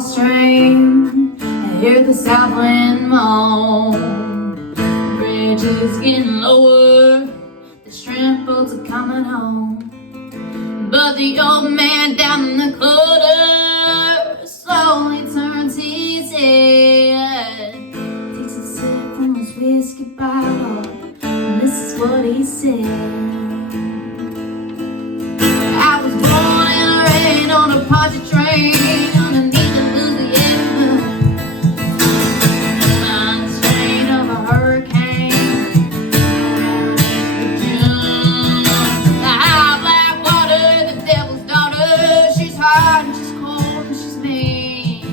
strain. I hear the south wind moan. The bridge is getting lower, the shrimp boats are coming home. But the old man down in the corner slowly turns his head, takes a sip from his whiskey bottle, and this is what he said. I was born in the rain on a Poncha train underneath the Louisiana moon, on the strain of a hurricane in June. The high black water, the devil's daughter, she's hot and she's cold and she's mean.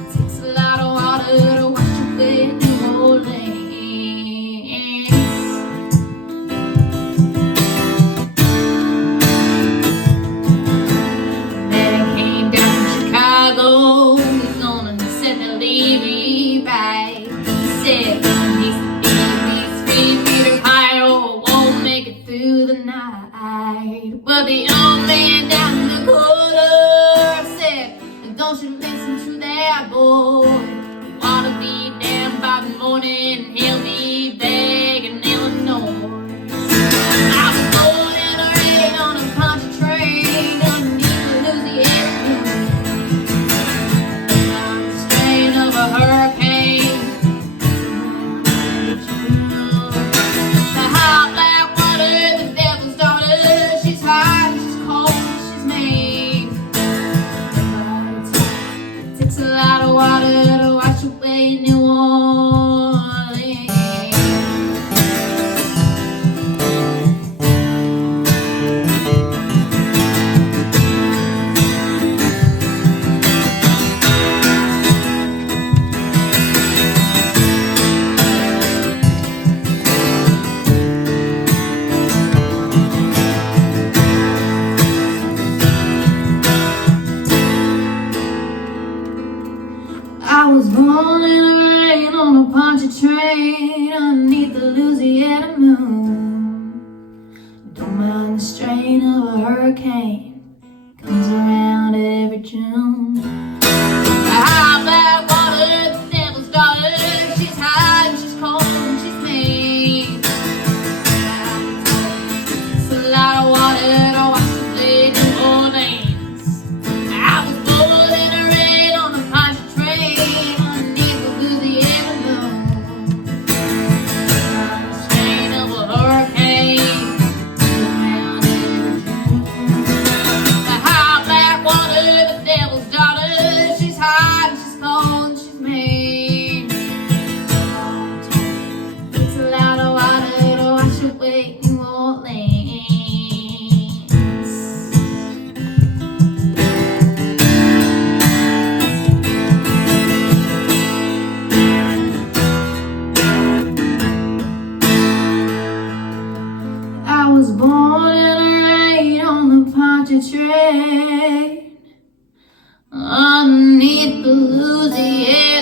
It takes a lot of water to wash away New Orleans. He's gonna set the levy right. He said he's 3 feet high or won't make it through the night. But the old man down in the corner said, don't you listen to that boy. You ought to be damned by the morning, he'll be back in Illinois. I was born in the rain on a Poncha train underneath the Louisiana moon, a hurricane. The hot black water, the devil's daughter, she's hot, she's cold, she's mean. It takes a lot of water to wash away New Orleans. I was born in the rain on a Poncha train underneath the Louisiana moon. Don't mind the strain of a hurricane, comes around every June. The high black water, the devil's daughter, she's hot and she's cold and she's mean. It's a lot of water to wash away New Orleans. I was born in the rain on a Poncha train underneath the Louisiana moon, on the strain of a hurricane, around every June. The high black water, the devil's daughter, she's hot and she's cold and she's mean. It's a lot of water to wash away New Orleans. I was born in the rain on the Poncha train underneath the Louisiana